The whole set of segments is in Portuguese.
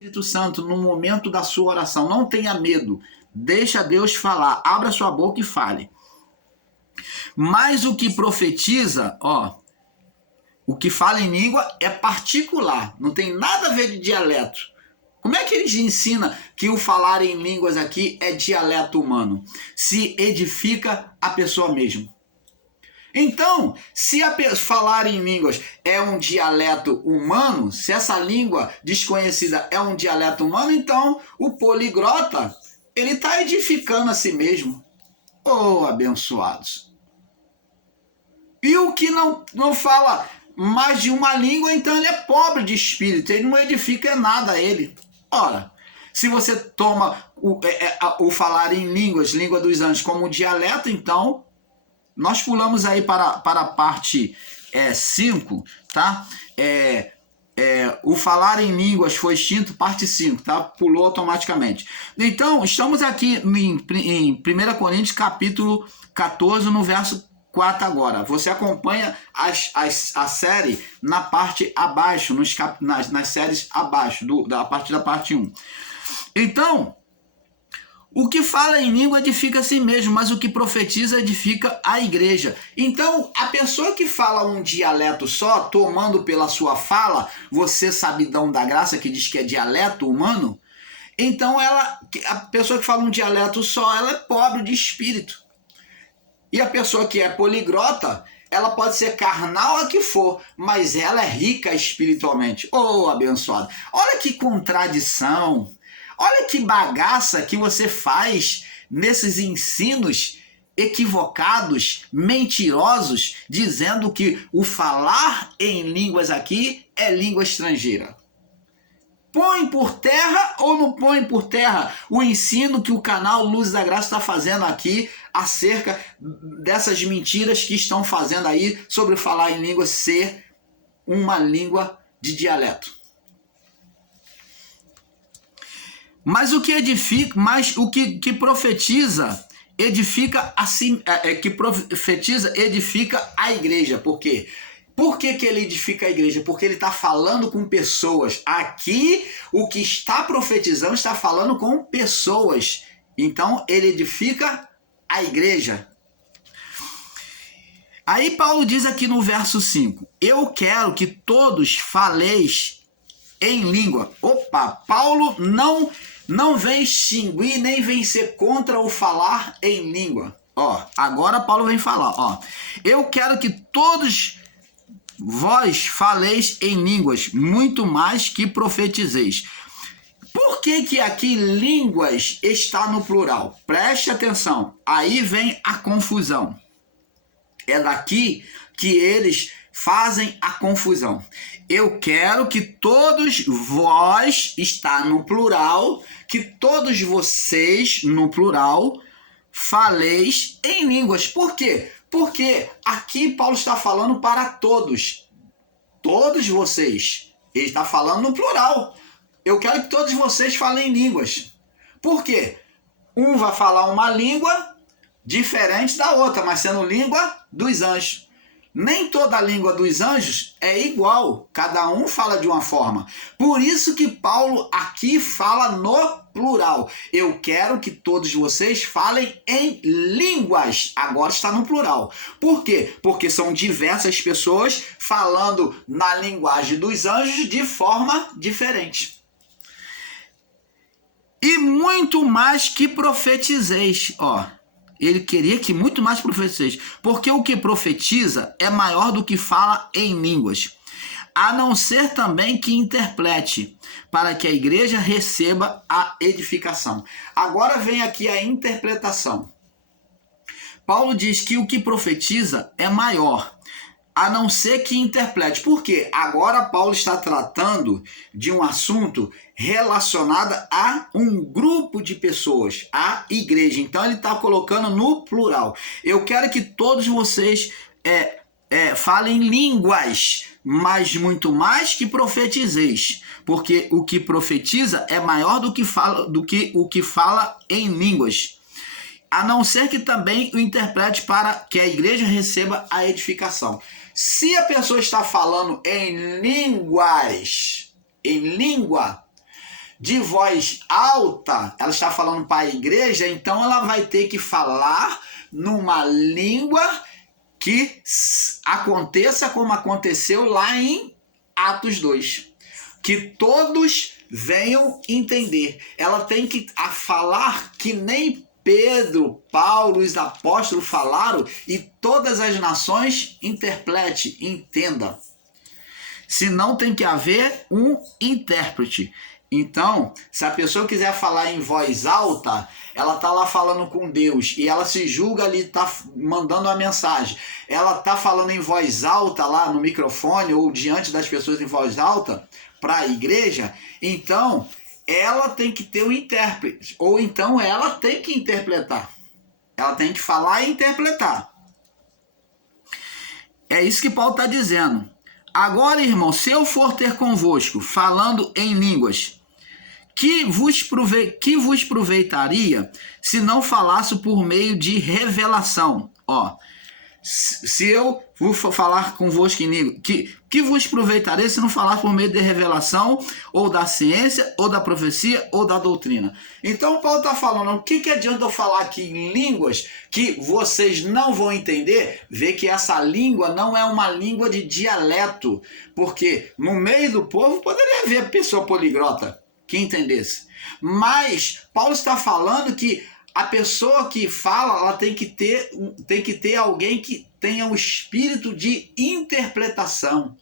Espírito Santo no momento da sua oração. Não tenha medo. Deixa Deus falar. Abra sua boca e fale. Mas o que profetiza, o que fala em língua é particular. Não tem nada a ver de dialeto. Como é que eles ensinam que o falar em línguas aqui é dialeto humano? Se edifica a pessoa mesmo. Então, se falar em línguas é um dialeto humano, se essa língua desconhecida é um dialeto humano, então o poliglota, ele está edificando a si mesmo. Oh, abençoados! E o que não fala mais de uma língua, então ele é pobre de espírito, ele não edifica nada a ele. Ora, se você toma o falar em línguas, língua dos anjos, como dialeto, então nós pulamos aí para a parte 5, tá? O falar em línguas foi extinto, parte 5, tá? Pulou automaticamente. Então, estamos aqui em 1 Coríntios, capítulo 14, no verso 4 agora. Você acompanha a série na parte abaixo, nas séries abaixo, a partir da parte 1. Então, o que fala em língua edifica a si mesmo, mas o que profetiza edifica a igreja. Então, a pessoa que fala um dialeto só, tomando pela sua fala, você sabidão da graça, que diz que é dialeto humano, então a pessoa que fala um dialeto só, ela é pobre de espírito. E a pessoa que é poliglota, ela pode ser carnal a que for, mas ela é rica espiritualmente. Oh, abençoado! Olha que contradição! Olha que bagaça que você faz nesses ensinos equivocados, mentirosos, dizendo que o falar em línguas aqui é língua estrangeira. Põe por terra ou não põe por terra o ensino que o canal Luz da Graça está fazendo aqui acerca dessas mentiras que estão fazendo aí sobre falar em línguas ser uma língua de dialeto? Mas o que edifica, o que profetiza, edifica assim, edifica a igreja. Por quê? Por que ele edifica a igreja? Porque ele está falando com pessoas. Aqui, o que está profetizando está falando com pessoas. Então, ele edifica a igreja. Aí Paulo diz aqui no verso 5, eu quero que todos faleis em língua. Opa, Paulo não vem extinguir, nem vem ser contra o falar em língua. Agora Paulo vem falar, eu quero que todos vós faleis em línguas, muito mais que profetizeis. Por que aqui línguas está no plural? Preste atenção, aí vem a confusão. É daqui que eles fazem a confusão. Eu quero que todos vós, está no plural, que todos vocês, no plural, faleis em línguas. Por quê? Porque aqui Paulo está falando para todos. Todos vocês. Ele está falando no plural. Eu quero que todos vocês falem línguas. Por quê? Um vai falar uma língua diferente da outra, mas sendo língua dos anjos. Nem toda a língua dos anjos é igual, cada um fala de uma forma. Por isso que Paulo aqui fala no plural. Eu quero que todos vocês falem em línguas. Agora está no plural. Por quê? Porque são diversas pessoas falando na linguagem dos anjos de forma diferente. E muito mais que profetizeis, Ele queria que muito mais profetizeis, porque o que profetiza é maior do que fala em línguas, a não ser também que interprete, para que a igreja receba a edificação. Agora vem aqui a interpretação. Paulo diz que o que profetiza é maior, a não ser que interprete. Por quê? Agora Paulo está tratando de um assunto relacionado a um grupo de pessoas, a igreja. Então ele está colocando no plural. Eu quero que todos vocês falem línguas, mas muito mais que profetizeis, porque o que profetiza é maior do que o que fala em línguas. A não ser que também o interprete para que a igreja receba a edificação. Se a pessoa está falando em línguas, em língua, de voz alta, ela está falando para a igreja, então ela vai ter que falar numa língua que aconteça como aconteceu lá em Atos 2. Que todos venham entender. Ela tem que falar que nem Pedro, Paulo, os apóstolos falaram e todas as nações interprete, entenda. Senão tem que haver um intérprete. Então, se a pessoa quiser falar em voz alta, ela está lá falando com Deus e ela se julga ali, está mandando uma mensagem. Ela está falando em voz alta lá no microfone ou diante das pessoas em voz alta para a igreja, então ela tem que ter um intérprete, ou então ela tem que interpretar. Ela tem que falar e interpretar. É isso que Paulo está dizendo. Agora, irmão, se eu for ter convosco falando em línguas, que vos proveitaria se não falasse por meio de revelação? Ó, se eu vou falar convosco em língua, que vos proveitaria se não falar por meio de revelação, ou da ciência, ou da profecia, ou da doutrina? Então Paulo está falando, o que adianta eu falar aqui em línguas que vocês não vão entender? Vê que essa língua não é uma língua de dialeto, porque no meio do povo poderia haver pessoa poliglota que entendesse. Mas Paulo está falando que a pessoa que fala, ela tem que ter alguém que tenha um espírito de interpretação,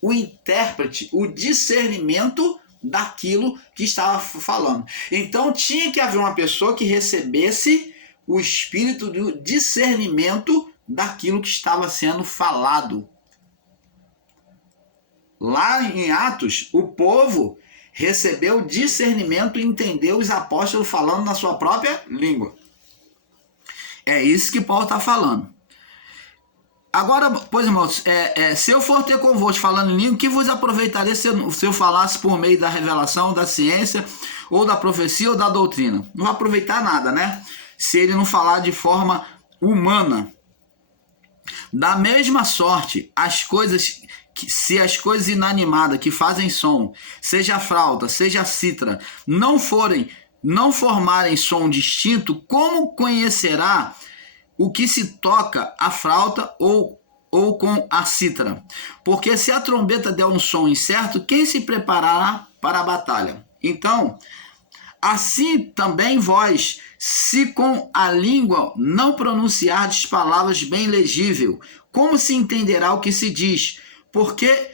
o intérprete, o discernimento daquilo que estava falando. Então tinha que haver uma pessoa que recebesse o espírito do discernimento daquilo que estava sendo falado. Lá em Atos, o povo recebeu discernimento e entendeu os apóstolos falando na sua própria língua. É isso que Paulo está falando. Agora, pois irmãos, se eu for ter convosco falando em língua, que vos aproveitaria se eu falasse por meio da revelação, da ciência, ou da profecia, ou da doutrina? Não vai aproveitar nada, né? Se ele não falar de forma humana. Da mesma sorte, se as coisas inanimadas que fazem som, seja a flauta, seja a cítara, não formarem som distinto, como conhecerá o que se toca a flauta ou com a cítara? Porque se a trombeta der um som incerto, quem se preparará para a batalha? Então, assim também vós, se com a língua não pronunciardes palavras bem legível, como se entenderá o que se diz? Porque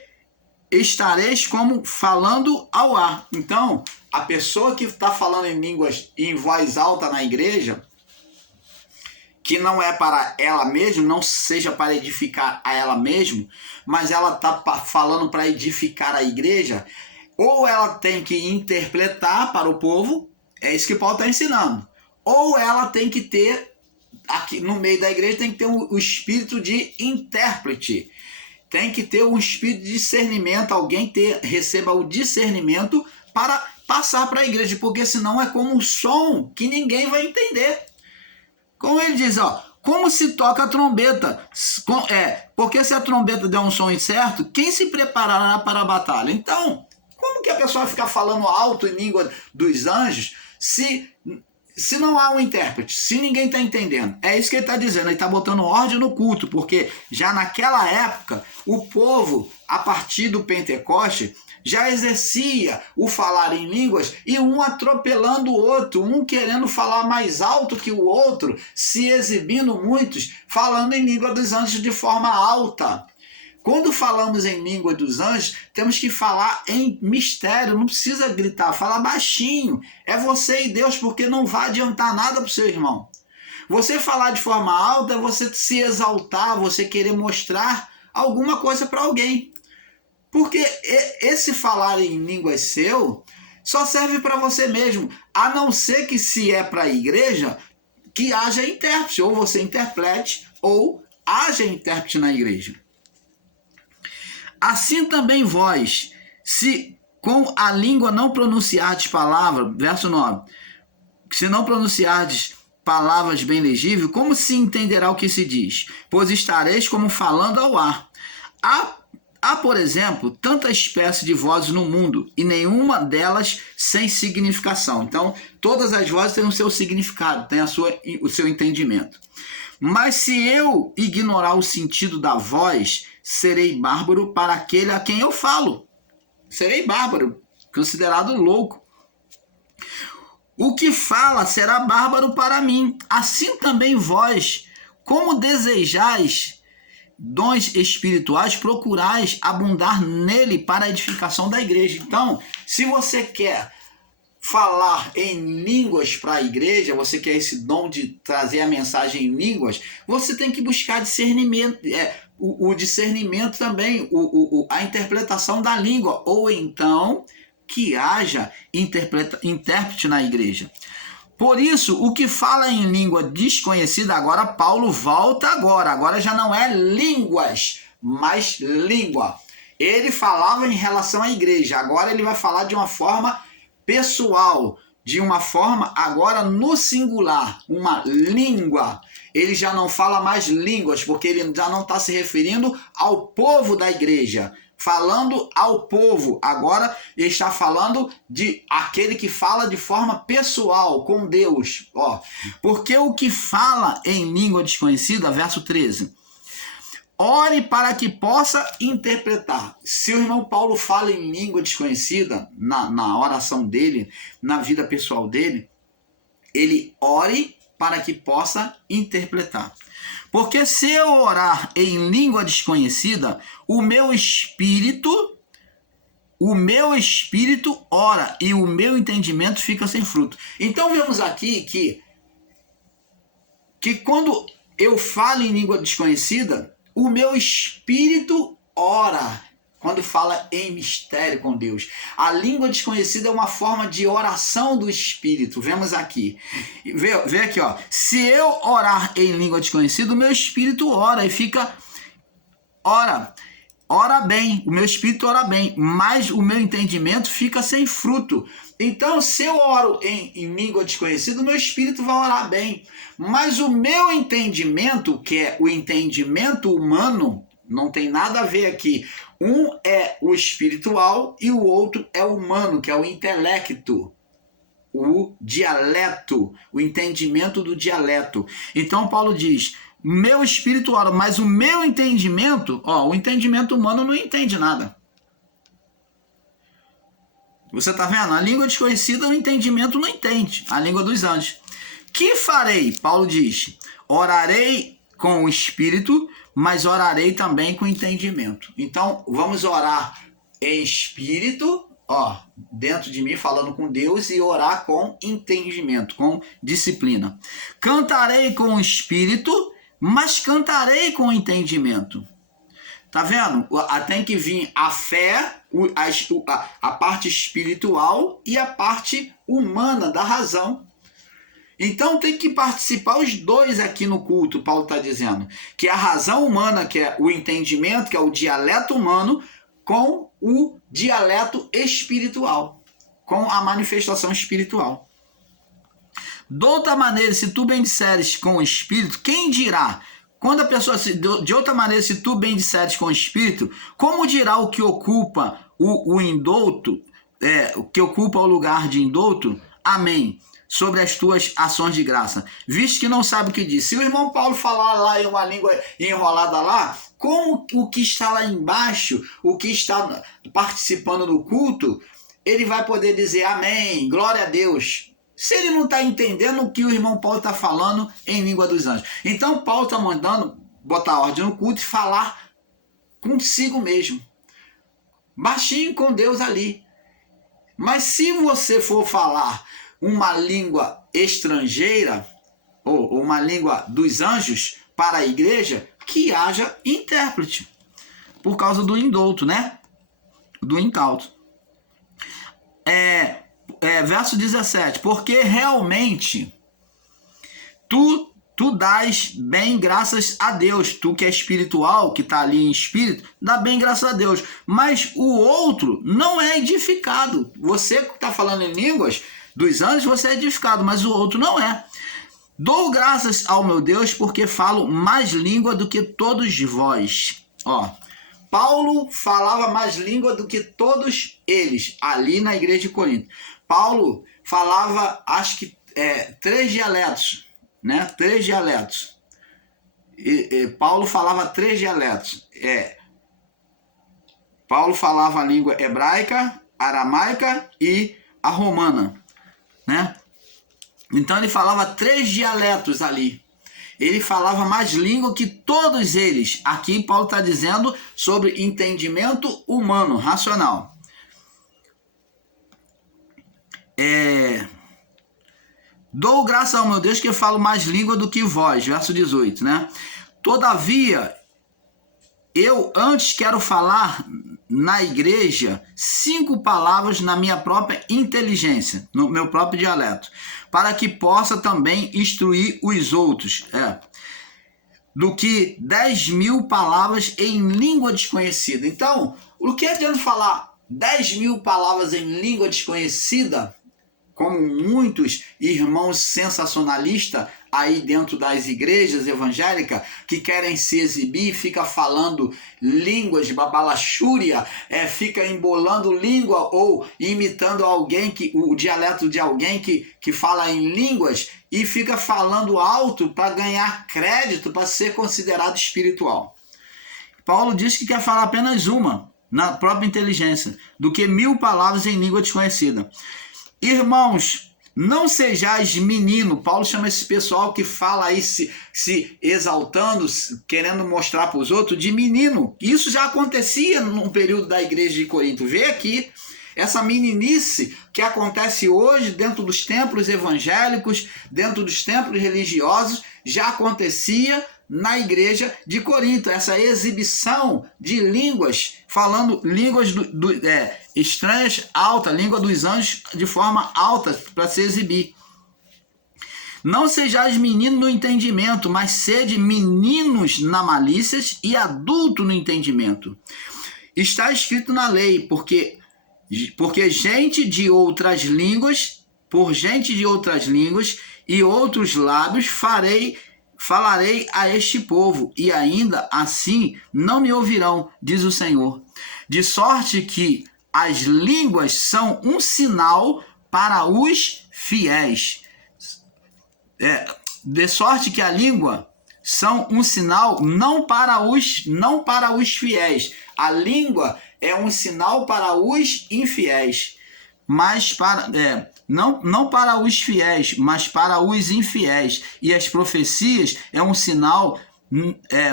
estareis como falando ao ar. Então, a pessoa que está falando em línguas em voz alta na igreja, que não é para ela mesma, não seja para edificar a ela mesma, mas ela está falando para edificar a igreja, ou ela tem que interpretar para o povo, é isso que Paulo está ensinando, ou ela tem que ter, aqui no meio da igreja, tem que ter o espírito de intérprete. Tem que ter um espírito de discernimento, alguém receba o discernimento para passar para a igreja, porque senão é como um som que ninguém vai entender. Como ele diz, ó, como se toca a trombeta? Porque se a trombeta der um som incerto, quem se preparará para a batalha? Então, como que a pessoa fica falando alto em língua dos anjos se não há um intérprete, se ninguém está entendendo? É isso que ele está dizendo, ele está botando ordem no culto, porque já naquela época, o povo, a partir do Pentecoste, já exercia o falar em línguas e um atropelando o outro, um querendo falar mais alto que o outro, se exibindo muitos, falando em língua dos anjos de forma alta. Quando falamos em língua dos anjos, temos que falar em mistério, não precisa gritar, fala baixinho. É você e Deus, porque não vai adiantar nada para o seu irmão. Você falar de forma alta é você se exaltar, você querer mostrar alguma coisa para alguém. Porque esse falar em línguas seu só serve para você mesmo, a não ser que se é para a igreja, que haja intérprete, ou você interprete, ou haja intérprete na igreja. Assim também vós, se com a língua não pronunciardes palavra, verso 9, se não pronunciardes palavras bem legíveis, como se entenderá o que se diz? Pois estareis como falando ao ar. Há, por exemplo, tanta espécie de vozes no mundo e nenhuma delas sem significação. Então, todas as vozes têm o seu significado, têm o seu entendimento. Mas se eu ignorar o sentido da voz, serei bárbaro para aquele a quem eu falo. Serei bárbaro, considerado louco. O que fala será bárbaro para mim. Assim também vós, como desejais dons espirituais, procurais abundar nele para a edificação da igreja. Então, se você quer falar em línguas para a igreja, você quer esse dom de trazer a mensagem em línguas, você tem que buscar discernimento, o discernimento também, a interpretação da língua, ou então que haja intérprete na igreja. Por isso, o que fala em língua desconhecida, agora Paulo volta agora já não é línguas, mas língua. Ele falava em relação à igreja, agora ele vai falar de uma forma pessoal, de uma forma agora no singular, uma língua. Ele já não fala mais línguas, porque ele já não está se referindo ao povo da igreja. Falando ao povo, agora ele está falando de aquele que fala de forma pessoal com Deus. Porque o que fala em língua desconhecida, verso 13, ore para que possa interpretar. Se o irmão Paulo fala em língua desconhecida, na oração dele, na vida pessoal dele, ele ore para que possa interpretar. Porque se eu orar em língua desconhecida, o meu espírito ora e o meu entendimento fica sem fruto. Então vemos aqui que quando eu falo em língua desconhecida, o meu espírito ora. Quando fala em mistério com Deus. A língua desconhecida é uma forma de oração do Espírito. Vemos aqui. Vê aqui, ó. Se eu orar em língua desconhecida, o meu espírito ora e fica... Ora bem. O meu espírito ora bem. Mas o meu entendimento fica sem fruto. Então, se eu oro em língua desconhecida, o meu espírito vai orar bem. Mas o meu entendimento, que é o entendimento humano, não tem nada a ver aqui. Um é o espiritual e o outro é o humano, que é o intelecto, o dialeto, o entendimento do dialeto. Então Paulo diz, meu espírito ora, mas o meu entendimento, o entendimento humano não entende nada. Você está vendo? A língua desconhecida, o entendimento não entende, a língua dos anjos. Que farei? Paulo diz, orarei com o espírito, mas orarei também com entendimento. Então, vamos orar em espírito, dentro de mim, falando com Deus, e orar com entendimento, com disciplina. Cantarei com o espírito, mas cantarei com entendimento. Tá vendo? Tem que vir a fé, a parte espiritual e a parte humana da razão. Então tem que participar os dois aqui no culto, Paulo está dizendo. Que a razão humana, que é o entendimento, que é o dialeto humano, com o dialeto espiritual, com a manifestação espiritual. De outra maneira, se tu bendizeres com o espírito, quem dirá? Quando a pessoa, de outra maneira, se tu bendizeres com o espírito, como dirá o que ocupa o indouto, o que ocupa o lugar de indouto? Amém. Sobre as tuas ações de graça, visto que não sabe o que diz. Se o irmão Paulo falar lá em uma língua enrolada lá, como o que está lá embaixo, o que está participando do culto, ele vai poder dizer amém, glória a Deus. Se ele não está entendendo o que o irmão Paulo está falando em língua dos anjos. Então Paulo está mandando botar ordem no culto e falar consigo mesmo. Baixinho com Deus ali. Mas se você for falar uma língua estrangeira, ou uma língua dos anjos para a igreja, que haja intérprete, por causa do indouto, né? Do incauto. Verso 17, porque realmente tu dás bem graças a Deus, tu que é espiritual, que está ali em espírito, dá bem graças a Deus, mas o outro não é edificado. Você que está falando em línguas dos anjos, você é edificado, mas o outro não é. Dou graças ao meu Deus, porque falo mais língua do que todos vós. Paulo falava mais língua do que todos eles, ali na igreja de Corinto. Paulo falava, acho que 3 dialetos, né? 3 dialetos. Paulo falava 3 dialetos. Paulo falava a língua hebraica, aramaica e a romana, né? Então ele falava 3 dialetos ali. Ele falava mais língua que todos eles. Aqui Paulo está dizendo sobre entendimento humano, racional. Dou graças ao meu Deus que eu falo mais língua do que vós, verso 18, né? Todavia, eu antes quero falar na igreja 5 palavras na minha própria inteligência, no meu próprio dialeto, para que possa também instruir os outros, do que 10.000 palavras em língua desconhecida. Então, o que adianta falar 10.000 palavras em língua desconhecida, como muitos irmãos sensacionalistas aí dentro das igrejas evangélicas que querem se exibir, fica falando línguas babalachúria, fica embolando língua ou imitando alguém, o dialeto de alguém que fala em línguas e fica falando alto para ganhar crédito, para ser considerado espiritual. Paulo diz que quer falar apenas uma, na própria inteligência, do que 1.000 palavras em língua desconhecida. Irmãos, não sejais menino. Paulo chama esse pessoal que fala aí se exaltando, querendo mostrar para os outros, de menino. Isso já acontecia num período da igreja de Corinto. Vê aqui essa meninice que acontece hoje dentro dos templos evangélicos, dentro dos templos religiosos, já acontecia na igreja de Corinto, essa exibição de línguas, falando línguas estranhas, alta, língua dos anjos de forma alta para se exibir. Não sejais meninos no entendimento, mas sede meninos na malícia e adulto no entendimento. Está escrito na lei, porque gente de outras línguas, por gente de outras línguas e outros lábios falarei a este povo, e ainda assim não me ouvirão, diz o Senhor. De sorte que as línguas são um sinal para os fiéis. De sorte que a língua são um sinal não para os fiéis. A língua é um sinal para os infiéis, mas não para os fiéis, mas para os infiéis. E as profecias é um sinal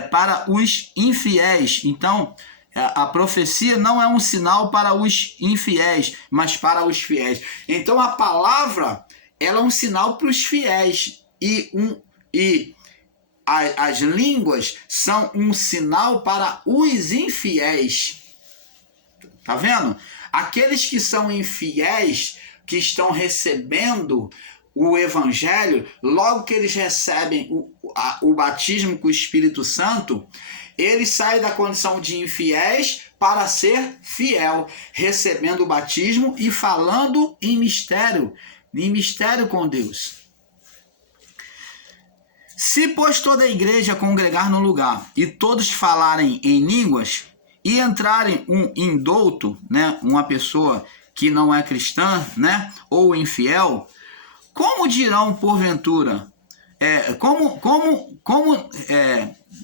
para os infiéis. Então, a profecia não é um sinal para os infiéis, mas para os fiéis. Então, a palavra ela é um sinal para os fiéis. As línguas são um sinal para os infiéis. Tá vendo? Aqueles que são infiéis, que estão recebendo o evangelho, logo que eles recebem o batismo com o Espírito Santo, eles saem da condição de infiéis para ser fiel, recebendo o batismo e falando em mistério com Deus. Se, pois, toda a igreja congregar no lugar e todos falarem em línguas e entrarem um indouto, né, uma pessoa que não é cristã, né, ou infiel, como dirão porventura?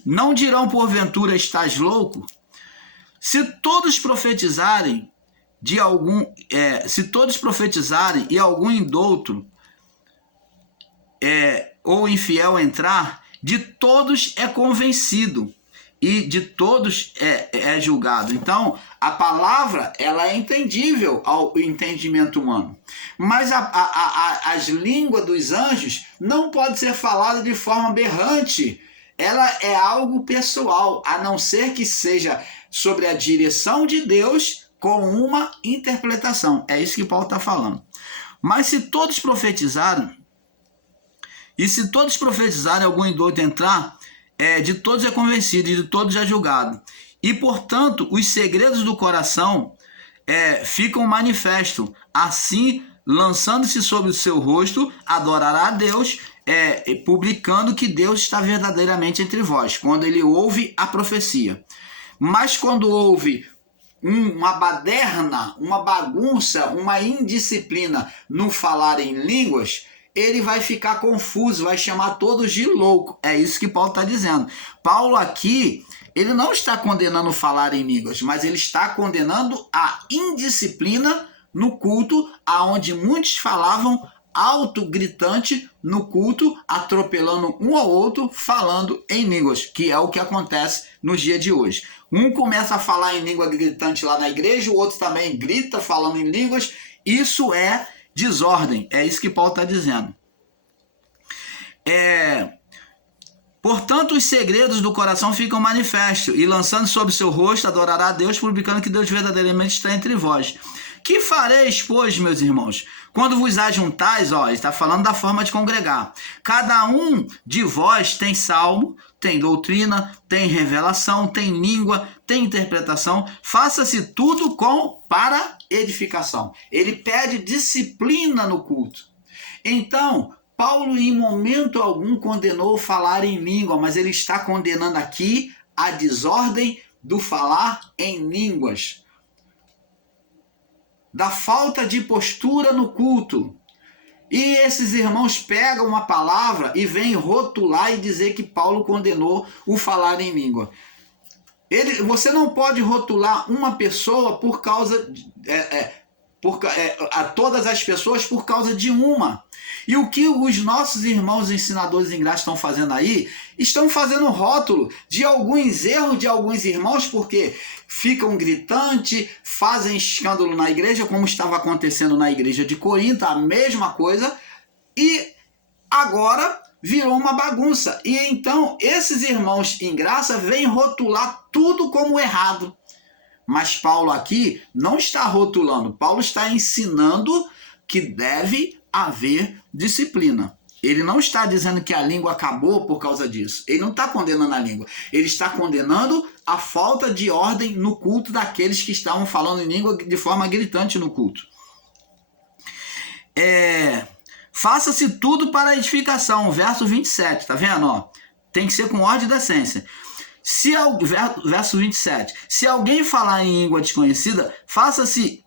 Não dirão porventura estás louco? Se todos profetizarem e algum indouto ou infiel entrar, de todos é convencido e de todos é julgado. Então, a palavra ela é entendível ao entendimento humano. Mas as línguas dos anjos não pode ser falada de forma berrante. Ela é algo pessoal, a não ser que seja sobre a direção de Deus com uma interpretação. É isso que Paulo está falando. Mas se todos profetizarem, algum indouto entrar, de todos é convencido e de todos é julgado. E, portanto, os segredos do coração ficam manifestos. Assim, lançando-se sobre o seu rosto, adorará a Deus, publicando que Deus está verdadeiramente entre vós, quando ele ouve a profecia. Mas quando houve uma baderna, uma bagunça, uma indisciplina no falar em línguas, ele vai ficar confuso, vai chamar todos de louco. É isso que Paulo está dizendo. Paulo aqui, ele não está condenando falar em línguas, mas ele está condenando a indisciplina no culto, aonde muitos falavam alto, gritante no culto, atropelando um ao outro, falando em línguas, que é o que acontece no dia de hoje. Um começa a falar em língua gritante lá na igreja, o outro também grita falando em línguas. Isso é desordem, é isso que Paulo está dizendo. Portanto, os segredos do coração ficam manifestos, e lançando sobre seu rosto, adorará a Deus, publicando que Deus verdadeiramente está entre vós. Que fareis, pois, meus irmãos, quando vos ajuntais? Ele está falando da forma de congregar. Cada um de vós tem salmo, tem doutrina, tem revelação, tem língua, tem interpretação. Faça-se tudo para edificação. Ele pede disciplina no culto. Então, Paulo em momento algum condenou falar em língua, mas ele está condenando aqui a desordem do falar em línguas, da falta de postura no culto. E esses irmãos pegam uma palavra e vêm rotular e dizer que Paulo condenou o falar em língua. Você não pode rotular uma pessoa por causa a todas as pessoas por causa de uma. E o que os nossos irmãos ensinadores em graça estão fazendo aí? Estão fazendo rótulo de alguns erros de alguns irmãos, porque ficam gritantes, fazem escândalo na igreja, como estava acontecendo na igreja de Corinto, a mesma coisa, e agora virou uma bagunça. E então esses irmãos em graça vêm rotular tudo como errado. Mas Paulo aqui não está rotulando, Paulo está ensinando que deve haver disciplina. Ele não está dizendo que a língua acabou por causa disso. Ele não está condenando a língua. Ele está condenando a falta de ordem no culto daqueles que estavam falando em língua de forma gritante no culto. Faça-se tudo para a edificação. Verso 27, tá vendo? Tem que ser com ordem e decência. Verso 27. Se alguém falar em língua desconhecida, faça-se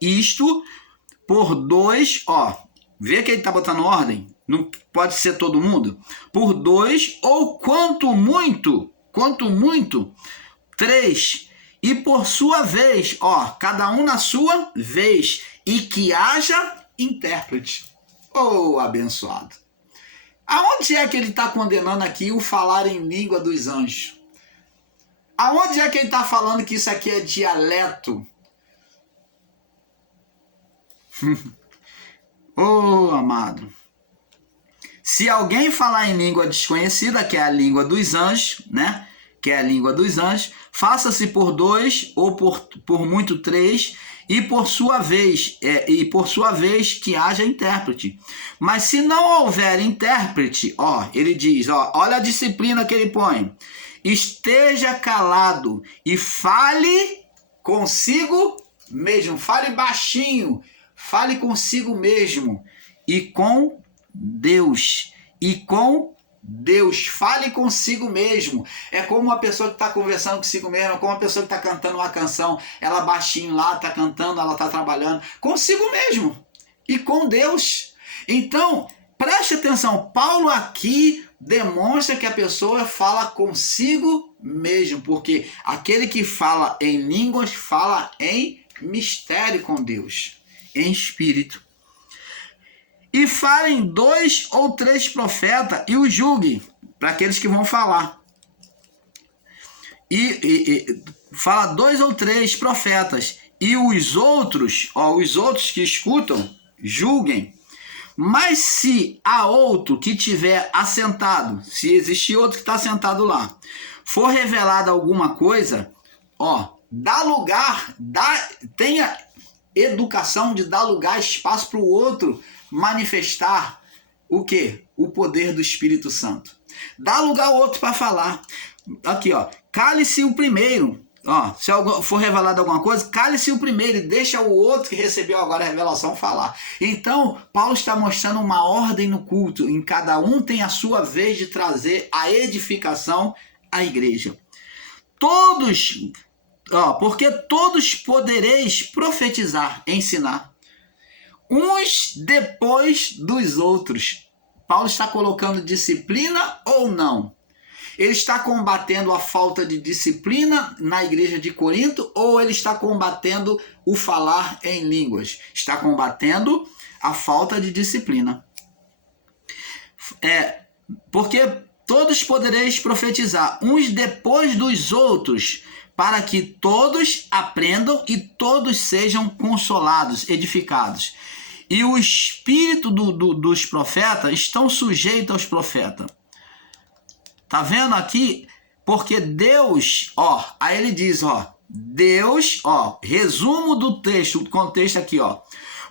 isto por dois, vê que ele está botando ordem, não pode ser todo mundo, por dois, ou quanto muito, 3, e por sua vez, cada um na sua vez, e que haja intérprete. Abençoado. Aonde é que ele está condenando aqui o falar em língua dos anjos? Aonde é que ele está falando que isso aqui é dialeto? Amado. Se alguém falar em língua desconhecida, que é a língua dos anjos, né? Que é a língua dos anjos, faça-se por 2 ou por muito 3, e por sua vez que haja intérprete. Mas se não houver intérprete, ele diz, olha a disciplina que ele põe. Esteja calado e fale consigo mesmo, fale baixinho, fale consigo mesmo e com Deus. Fale consigo mesmo. É como uma pessoa que está conversando consigo mesmo, é como uma pessoa que está cantando uma canção, ela baixinho lá, está cantando, ela está trabalhando consigo mesmo e com Deus. Então, preste atenção, Paulo aqui demonstra que a pessoa fala consigo mesmo, porque aquele que fala em línguas fala em mistério com Deus, em espírito. E falem 2 ou 3 profetas e os julguem, para aqueles que vão falar. Fala 2 ou 3 profetas e os outros que escutam, julguem. Mas se há outro que tiver assentado, se existir outro que está sentado lá, for revelada alguma coisa, dá lugar, tenha educação de dar lugar, espaço para o outro manifestar o quê? O poder do Espírito Santo. Dá lugar ao outro para falar. Aqui, cale-se o primeiro. Se for revelado alguma coisa, cale-se o primeiro e deixa o outro que recebeu agora a revelação falar. Então, Paulo está mostrando uma ordem no culto. Em cada um tem a sua vez de trazer a edificação à igreja. porque todos podereis profetizar, ensinar, uns depois dos outros. Paulo está colocando disciplina ou não? Ele está combatendo a falta de disciplina na igreja de Corinto ou ele está combatendo o falar em línguas? Está combatendo a falta de disciplina. Porque todos podereis profetizar, uns depois dos outros, para que todos aprendam e todos sejam consolados, edificados. E o espírito dos profetas estão sujeitos aos profetas. Tá vendo aqui? Porque Deus, aí ele diz, Deus, resumo do texto, do contexto aqui,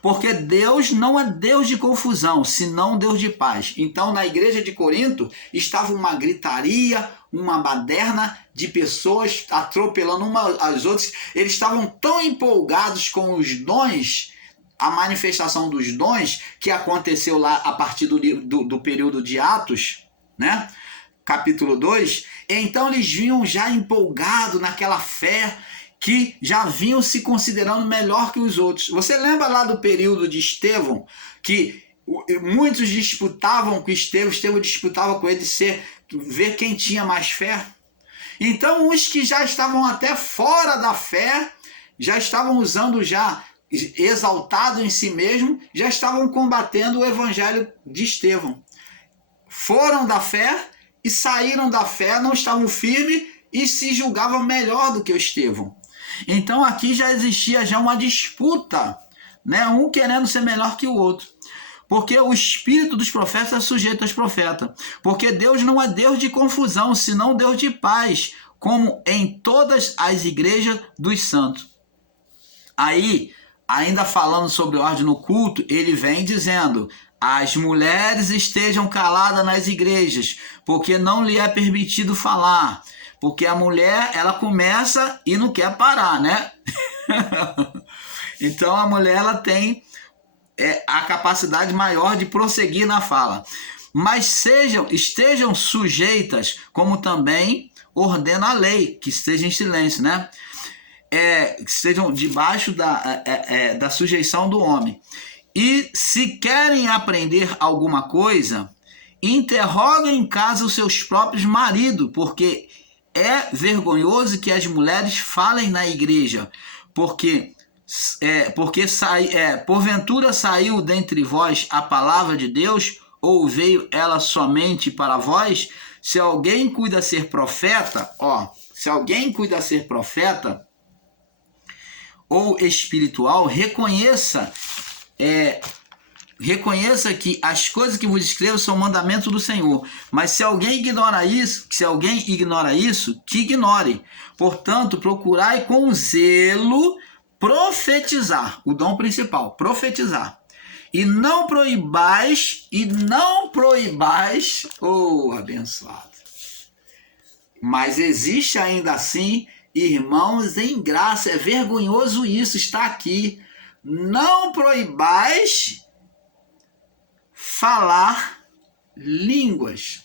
porque Deus não é Deus de confusão, senão Deus de paz. Então, na igreja de Corinto, estava uma gritaria, uma baderna de pessoas atropelando umas às outras. Eles estavam tão empolgados com os dons, a manifestação dos dons, que aconteceu lá a partir do período de Atos, né? Capítulo 2. Então, eles vinham já empolgados naquela fé, que já vinham se considerando melhor que os outros. Você lembra lá do período de Estevão, que muitos disputavam com Estevão disputava com ele ver quem tinha mais fé? Então, os que já estavam até fora da fé, já estavam usando, já exaltado em si mesmo, já estavam combatendo o evangelho de Estevão. Foram da fé e saíram da fé, não estavam firmes e se julgavam melhor do que o Estevão. Então aqui já existia uma disputa, né? Um querendo ser melhor que o outro. Porque o espírito dos profetas é sujeito aos profetas. Porque Deus não é Deus de confusão, senão Deus de paz, como em todas as igrejas dos santos. Aí, ainda falando sobre ordem no culto, ele vem dizendo: as mulheres estejam caladas nas igrejas, porque não lhe é permitido falar. Porque a mulher, ela começa e não quer parar, né? Então a mulher, ela tem a capacidade maior de prosseguir na fala. Mas estejam sujeitas, como também ordena a lei, que estejam em silêncio, né? Que estejam debaixo da sujeição do homem. E se querem aprender alguma coisa, interroguem em casa os seus próprios maridos, porque é vergonhoso que as mulheres falem na igreja, porque porventura saiu dentre vós a palavra de Deus, ou veio ela somente para vós? Se alguém cuida ser profeta, ou espiritual, reconheça que as coisas que vos escrevo são mandamentos do Senhor. Mas se alguém ignora isso, que ignore. Portanto, procurai com zelo profetizar, o dom principal, profetizar. E não proibais, abençoado. Mas existe ainda assim, irmãos em graça, é vergonhoso isso, está aqui. Não proibais falar línguas.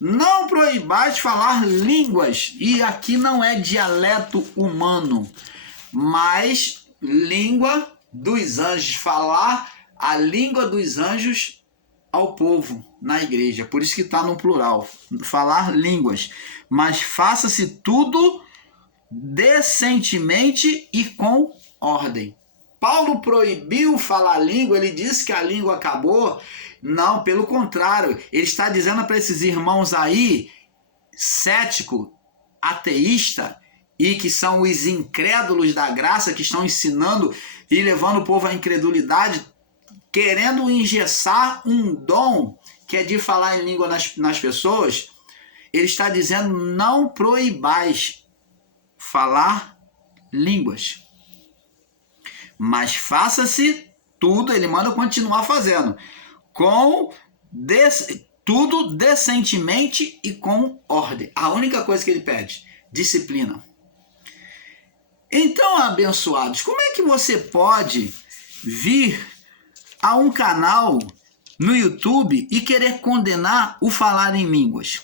Não proibais falar línguas. E aqui não é dialeto humano, mas língua dos anjos. Falar a língua dos anjos ao povo na igreja. Por isso que está no plural. Falar línguas. Mas faça-se tudo decentemente e com ordem. Paulo proibiu falar língua, ele disse que a língua acabou. Não, pelo contrário, ele está dizendo para esses irmãos aí, cético, ateísta, e que são os incrédulos da graça, que estão ensinando e levando o povo à incredulidade, querendo engessar um dom que é de falar em língua nas pessoas. Ele está dizendo: não proibais falar línguas, mas faça-se tudo, ele manda continuar fazendo, tudo decentemente e com ordem. A única coisa que ele pede, disciplina. Então, abençoados, como é que você pode vir a um canal no YouTube e querer condenar o falar em línguas?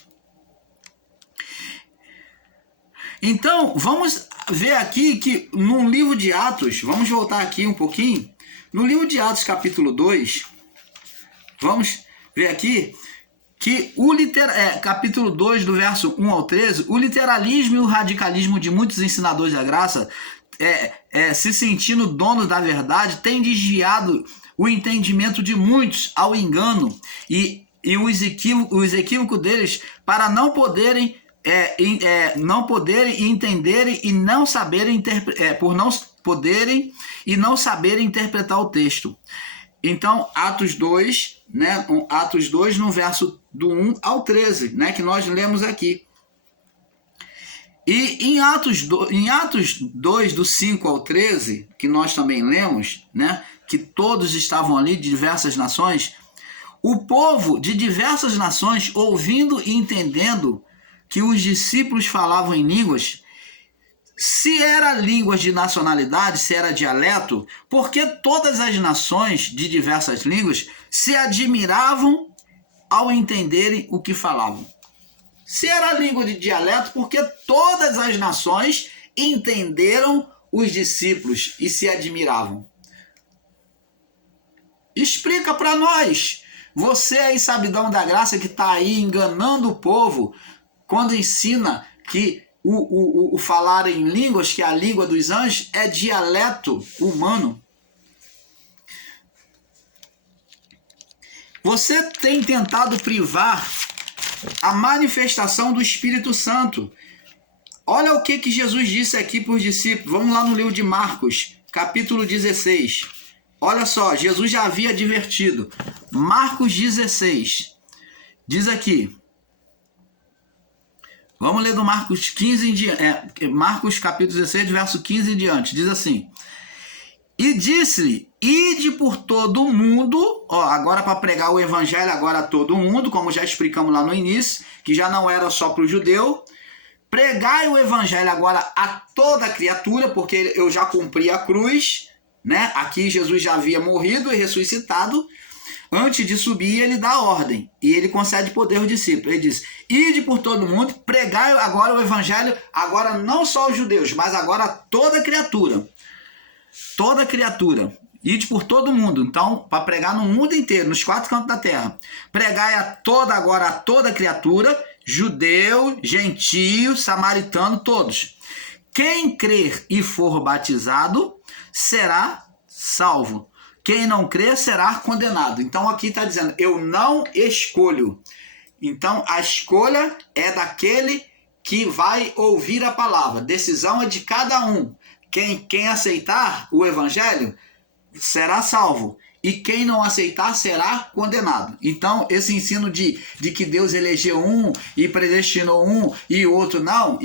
Então, vamos ver aqui que no livro de Atos, vamos voltar aqui um pouquinho, no livro de Atos capítulo 2, vamos ver aqui que capítulo 2, do verso 1 ao 13, o literalismo e o radicalismo de muitos ensinadores da graça, se sentindo donos da verdade, têm desviado o entendimento de muitos ao engano e os equívocos deles para não poderem entenderem e não saberem por não poderem e não saberem interpretar o texto. Então, Atos 2, né, Atos 2 no verso do 1 ao 13, né, que nós lemos aqui. E em Atos 2, do 5 ao 13, que nós também lemos, né, que todos estavam ali, de diversas nações, o povo de diversas nações, ouvindo e entendendo que os discípulos falavam em línguas, se era línguas de nacionalidade, se era dialeto, porque todas as nações de diversas línguas se admiravam ao entenderem o que falavam. Se era língua de dialeto, porque todas as nações entenderam os discípulos e se admiravam. Explica para nós. Você aí, sabidão da graça, que está aí enganando o povo, quando ensina que o falar em línguas, que é a língua dos anjos, é dialeto humano. Você tem tentado privar a manifestação do Espírito Santo. Olha o que Jesus disse aqui para os discípulos. Vamos lá no livro de Marcos, capítulo 16. Olha só, Jesus já havia advertido. Marcos 16. Diz aqui. Vamos ler do Marcos 15 em diante. Marcos capítulo 16, verso 15 em diante. Diz assim. E disse-lhe, ide por todo o mundo, agora para pregar o evangelho, agora a todo mundo, como já explicamos lá no início, que já não era só para o judeu. Pregai o evangelho agora a toda criatura, porque eu já cumpri a cruz, né? Aqui Jesus já havia morrido e ressuscitado. Antes de subir, ele dá ordem e ele concede poder aos discípulos. Ele diz, ide por todo mundo, pregai agora o evangelho, agora não só aos judeus, mas agora a toda criatura. Toda criatura. Ide por todo mundo. Então, para pregar no mundo inteiro, nos 4 cantos da terra. Pregai agora a toda criatura, judeu, gentio, samaritano, todos. Quem crer e for batizado será salvo. Quem não crer será condenado. Então aqui está dizendo, eu não escolho. Então a escolha é daquele que vai ouvir a palavra. Decisão é de cada um. Quem aceitar o evangelho será salvo. E quem não aceitar será condenado. Então esse ensino de que Deus elegeu um e predestinou um e o outro não...